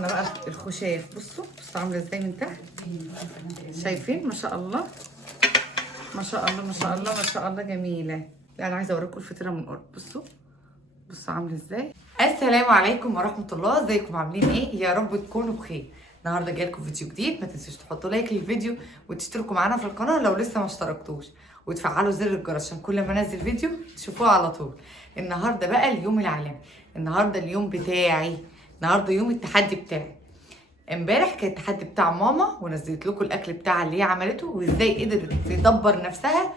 معانا بقى الخشاف. بصوا عامله ازاي من تحت، شايفين؟ ما شاء الله ما شاء الله ما شاء الله ما شاء الله، جميله. لا انا عايزه اوريكم الفطيره من قرب. بصوا عامله ازاي. السلام عليكم ورحمه الله، ازيكم عاملين ايه؟ يا رب تكونوا بخير. النهارده جايلكم فيديو جديد، ما تنسوش تحطوا لايك للفيديو وتشتركوا معانا في القناه لو لسه ما اشتركتوش، وتفعلوا زر الجرس عشان كل ما انزل فيديو تشوفوه على طول. النهارده بقى اليوم العالمي، النهارده اليوم بتاعي، النهارده يوم التحدي بتاعي. امبارح كان التحدي بتاع ماما، ونزلت لكم الاكل بتاعها اللي هي عملته وازاي قدرت تدبر نفسها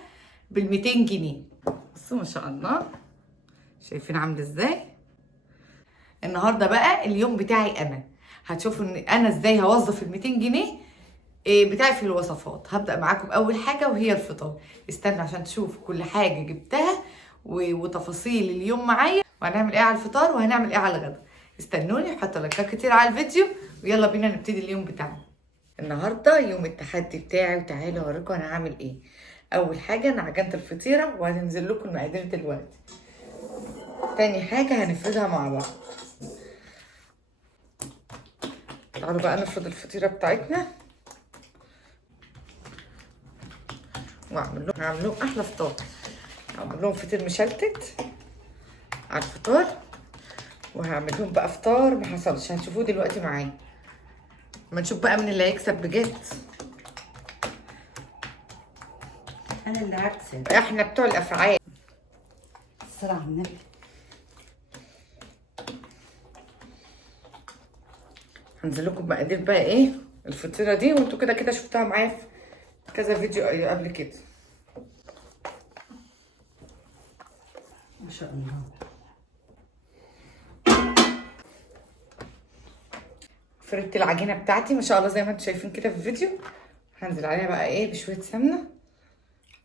بال 200 جنيه. بصوا ما شاء الله، شايفين عامله ازاي. النهارده بقى اليوم بتاعي انا، هتشوفوا ان انا ازاي هوظف ال 200 جنيه بتاعي في الوصفات. هبدا معاكم باول حاجه وهي الفطار. استنوا عشان تشوفوا كل حاجه جبتها وتفاصيل اليوم معايا، وهنعمل ايه على الفطار وهنعمل ايه على الغدا. استنوني، حطوا لايكات كتير على الفيديو، ويلا بينا نبتدي اليوم بتاعنا. النهارده يوم التحدي بتاعي، وتعالوا اوريكم انا هعمل ايه. اول حاجه انا عجنت الفطيره وهنزل لكم المقادير دلوقتي. تاني حاجه هنفردها مع بعض. تعالوا بقى نفرد الفطيره بتاعتنا هعمل لهم احلى فطار. هعمل لهم فطير مشلتت على الفطار، وهعمل لهم بقى فطار ما حصلش، هتشوفوه دلوقتي معايا. ما نشوف بقى مين اللي هيكسب بجد. انا اللي هكسب، احنا بتوع الافعال. الصلاة على النبي. هنزل لكم مقادير بقى ايه الفطيره دي، وانتوا كده كده شفتها معايا في كذا فيديو قبل كده. ما شاء الله. فردت العجينه بتاعتي ما شاء الله زي ما انتوا شايفين كده في الفيديو. هنزل عليها بقى ايه بشويه سمنه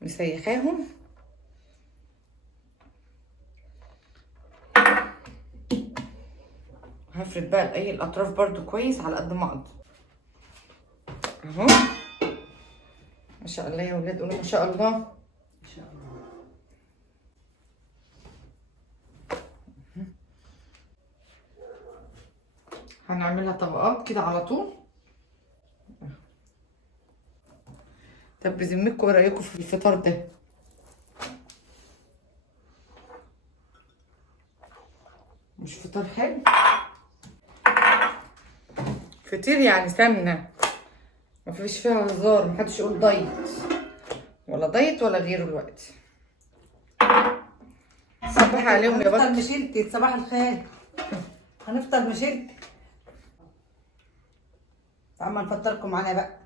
مسيحاهم، هفرد بقى اي الاطراف برضو كويس على قد ما اقدر اهو. ما شاء الله يا ولاد، قولوا ما شاء الله. ما شاء الله. هنعملها طبقات كده على طول. طب بذمتكم ايه رايكم في الفطار ده؟ مش فطار حلو؟ فطير يعني سمنه، مفيش فيها هزار، محدش يقول دايت ولا دايت ولا غيره. دلوقتي صبح عليهم يا هنفطر بط. مشلتت. صباح الخير. هنفطر مشلتت. عم نفطركم معانا بقى.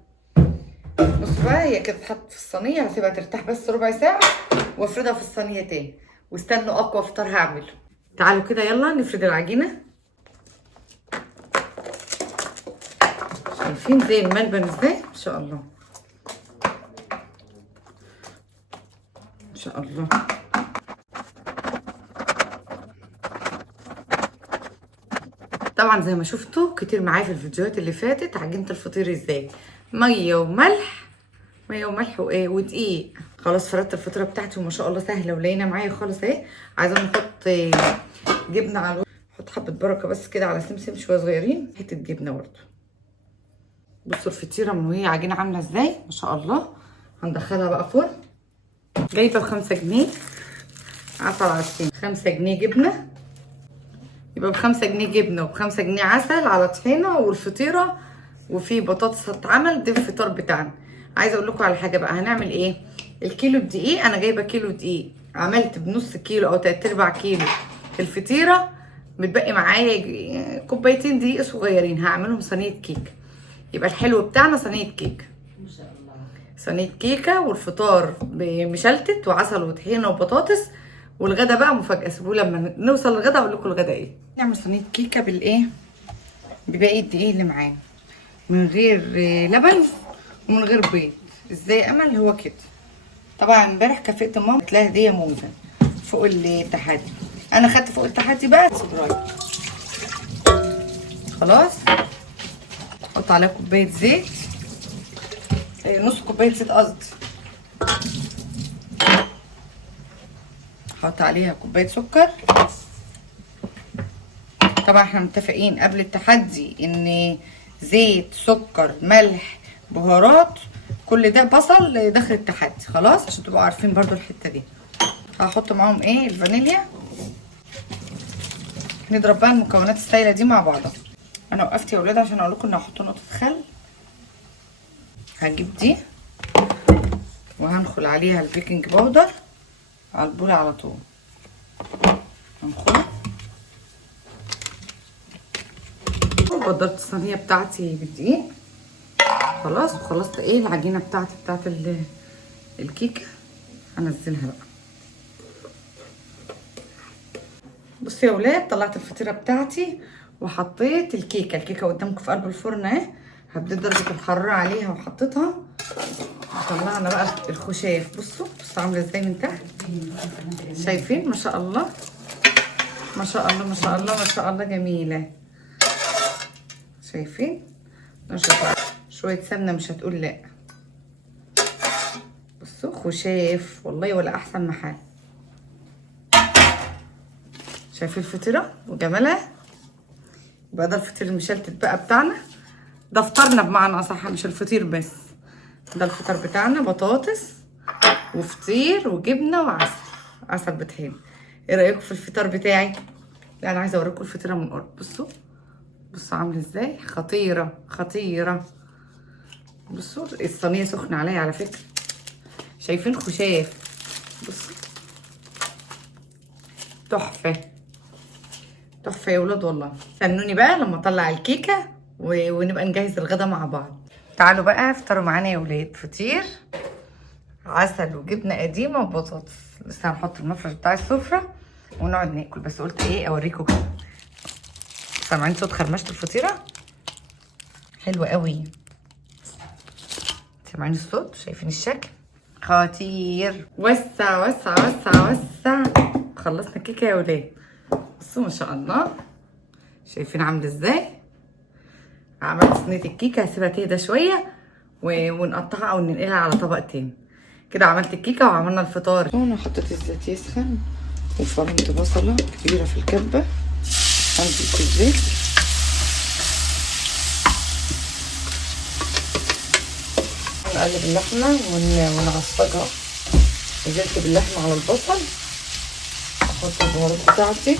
بصوا بقى، هي كده تتحط في الصينيه، هسيبها ترتاح بس ربع ساعه وافردها في الصينيه تاني، واستنوا اقوى فطار هعمله. تعالوا كده يلا نفرد العجينه. شايفين زي الملبن ازاي؟ ما شاء الله ما شاء الله. طبعا زي ما شفتوا كتير معايا في الفيديوهات اللي فاتت، عجينه الفطير ازاي، ميه وملح، ميه وملح وايه ودقيق. خلاص فردت الفطيره بتاعتي وما شاء الله سهله ولينه معايا خالص اهي. عايزه نحط جبنه على الوش، نحط حبه بركه بس كده على سمسم شويه صغيرين، حته جبنه برده. بصوا الفطيره من وهي عجينه عامله ازاي ما شاء الله. هندخلها بقى فرن. جايبه ب5 جنيه عسل على الطحينه، 5 جنيه جبنه، يبقى ب5 جنيه جبنه وب5 جنيه عسل على طحينه والفطيره، وفي بطاطس هتتعمل. ده الفطار بتاعنا. عايزه اقول لكم على حاجه بقى، هنعمل ايه. الكيلو الدقيق انا جايبه كيلو دقيق، عملت بنص كيلو او 3/4 كيلو الفطيره، متبقي معايا كوبايتين دقيق صغيرين، هعملهم صينيه كيكه. يبقى الحلو بتاعنا صينيه كيكه. ما شاء الله. صينيه كيكه، والفطار مشلتت وعسل وطحينه وبطاطس. والغدا بقى مفاجاه، سيبوه لما نوصل للغدا اقول لكم الغدا ايه. نعمل صينيه كيكه بالايه، بباقي الدقيق اللي معانا، من غير لبن ومن غير بيض. ازاي امل هو كده. طبعا امبارح كافئت ماما، قلت لها هديه موزه فوق التحدي. انا خدت فوق التحدي بقى صدراي. خلاص احط عليها كوبايه زيت، نص كوبايه زيت قصدي. احط عليها كوبايه سكر. طبعا احنا متفقين قبل التحدي ان زيت، سكر، ملح، بهارات، كل ده بصل داخل التحدي. خلاص عشان تبقوا عارفين برضو الحته دي. هحط معاهم ايه؟ الفانيليا. نضرب بقى المكونات السايله دي مع بعضها. انا وقفت يا ولاد عشان اقول لكم ان هحط نقطه خل. هجيب دي وهنخل عليها البيكنج باودر على البول على طول. هنخل. بدرت الصينيه بتاعتي بالدقيق خلاص، وخلصت ايه العجينه بتاعتي بتاعت الكيكه. هنزلها بقى. بصوا يا ولاد، طلعت الفطيره بتاعتي وحطيت الكيكه قدامكم في قلب الفرن اهي. هديت درجه الحراره عليها وحطيتها. طلعنا بقى الخشاف. بصوا عامله ازاي من تحت. شايفين؟ ما شاء الله ما شاء الله ما شاء الله ما شاء الله، جميله. شايفين؟ نشوف شويه سمنه مش هتقول لا. بصوا خشاف والله ولا احسن محل. شايفين الفطيره وجمالها؟ يبقى ده الفطير المشلتت بقى بتاعنا. ده فطرنا بمعنى اصح، مش الفطير بس، ده الفطار بتاعنا. بطاطس وفطير وجبنه وعسل، عسل بطحين. ايه رايكم في الفطار بتاعي؟ لا انا عايزه اوريكم الفطيره من قرب. بصوا عامله ازاي، خطيره خطيره. بصوا الصينيه سخنه عليا على فكره. شايفين خشاف؟ بصوا تحفه تحفه يا ولاد والله. استنوني بقى لما اطلع الكيكه ونبقى نجهز الغدا مع بعض. تعالوا بقى افطروا معانا يا ولاد. فطير عسل وجبنه قديمه وبطاطس. لسه هنحط المفرش بتاع السفره ونقعد ناكل. بس قلت ايه اوريكم كده. سامعين صوت خرمشه الفطيره؟ حلوه قوي. سامعين الصوت؟ شايفين الشكل؟ خطير. وسع وسع وسع وسع. خلصنا الكيكه يا ولاد. بصوا ما شاء الله. شايفين عامله ازاي؟ عملت صينيه الكيكه. هسيبها تهدى شويه ونقطعها او ننقلها على طبق تاني. كده عملت الكيكه وعملنا الفطار. انا حطيت الزيت يسخن وفرمت بصله كبيره في الكبه. هنزل في الزيت. نقلب اللحمه ونعصجها. نزلت باللحمه على البصل. احط البهارات بتاعتي.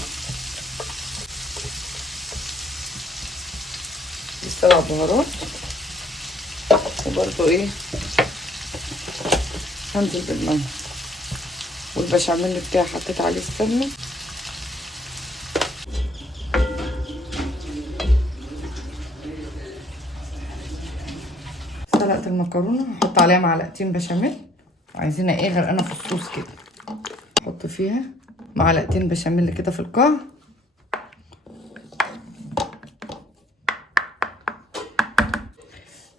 7 بهارات. وبرضو ايه هنزل بالميه. والبشاميل بتاعي حطيت عليه السمنه. سلقت المكرونه. هحط عليها معلقتين بشاميل. عايزينها ايه غرقانه في الصوص كده. احط فيها معلقتين بشاميل كده في القاع.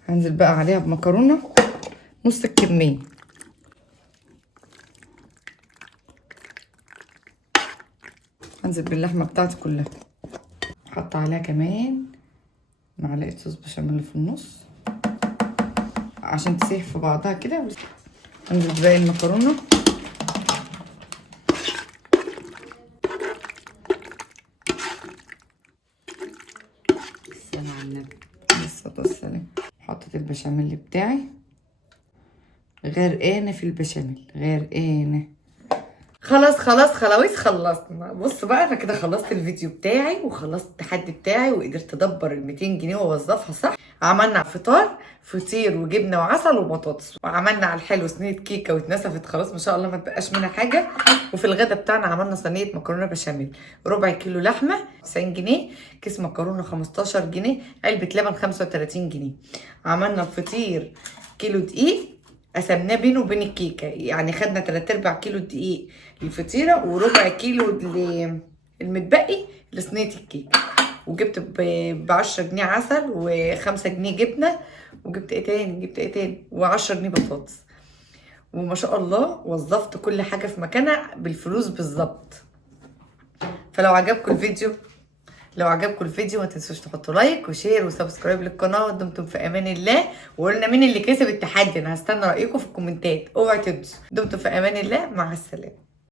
هنزل بقى عليها بمكرونه نص الكميه. هنزل باللحمه بتاعتي كلها. احط عليها كمان معلقه صوص بشاميل في النص عشان تسيح في بعضها كده. هنزل بباقي المكرونه. السلام على النبي عليه الصلاه والسلام. حطيت البشاميل بتاعي. غرقانه في البشاميل غرقانه. خلاص خلاويص خلصنا. بصوا بقى انا كده خلصت الفيديو بتاعي وخلصت التحدي بتاعي وقدرت ادبر ال 200 جنيه واوظفها صح. عملنا فطار فطير وجبنه وعسل وبطاطس. وعملنا على الحلو صينيه كيكه واتنسفت خلاص ما شاء الله ما تبقاش منها حاجه. وفي الغدا بتاعنا عملنا صينيه مكرونه بشاميل. ربع كيلو لحمه 90 جنيه. كيس مكرونه 15 جنيه. علبه لبن 35 جنيه. عملنا الفطير كيلو دقيق قسمناه بينه وبين الكيكه. يعني خدنا 3/4 كيلو دقيق للفطيره وربع كيلو المتبقي لصينيه الكيكه. وجبت ب 10 جنيه عسل و5 جنيه جبنه. وجبت ايه تاني و10 جنيه بطاطس. وما شاء الله وظفت كل حاجه في مكانها بالفلوس بالظبط. فلو عجبكم الفيديو ما تنسوش تحطوا لايك وشير وسبسكرايب للقناه. دمتم في امان الله. وقلنا مين اللي كسب التحدي. انا هستنى رايكم في الكومنتات. اوعوا تنسوا. دمتم في امان الله. مع السلامه.